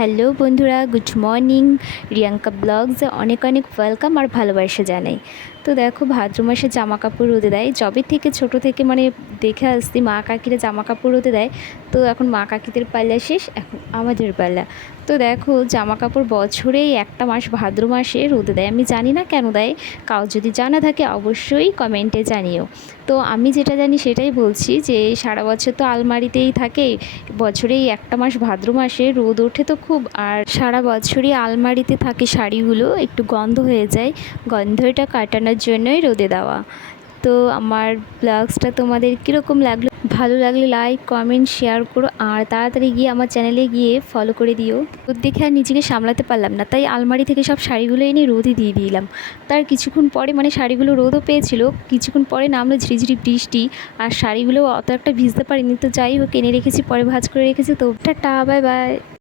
Hello বন্ধুরা, good morning. Riyanka blogs অনেক অনেক ওয়েলকাম আর ভালোবাসা জানাই। তো দেখো, ভাদ্র মাসে জামা কাপড় রোদে দেয়। যবে থেকে ছোট থেকে দেখে আসছি মা কাকিরা জামা কাপড় রোদে দেয়। তো এখন মা কাকিদের পাল্লা শেষ, এখন আমাদের পাল্লা। তো দেখো, জামা কাপড় বছরেই একটা মাস ভাদ্র মাসে রোদে দেয়। আমি জানি না কেন দেয়, কাউ যদি জানা থাকে অবশ্যই কমেন্টে জানিও। তো আমি যেটা জানি সেটাই বলছি, যে সারা বছর তো আলমারিতেই থাকে, বছরেই একটা মাস ভাদ্র মাসে রোদ ওঠে তো খুব, আর সারা বছরই আলমারিতে থাকে শাড়িগুলো, একটু গন্ধ হয়ে যায়, গন্ধটা কাটানোর জন্যই রোদে দেওয়া। তো আমার ব্লগসটা তোমাদের কীরকম লাগলো? ভালো লাগলে লাইক কমেন্ট শেয়ার করো, আর তাড়াতাড়ি গিয়ে আমার চ্যানেলে গিয়ে ফলো করে দিও। রোদ দেখে আর নিজেকে সামলাতে পারলাম না, তাই আলমারি থেকে সব শাড়িগুলো এনে রোদে দিয়ে দিলাম। তার কিছুক্ষণ পরে শাড়িগুলো রোদও পেয়েছিল, কিছুক্ষণ পরে নামলো ঝিরিঝিরি বৃষ্টি, আর শাড়িগুলো অত একটা ভিজতে পারিনি। তো যাই হোক, এনে রেখেছি, পরে ভাঁজ করে রেখেছি। তো টাটা, বাই বাই।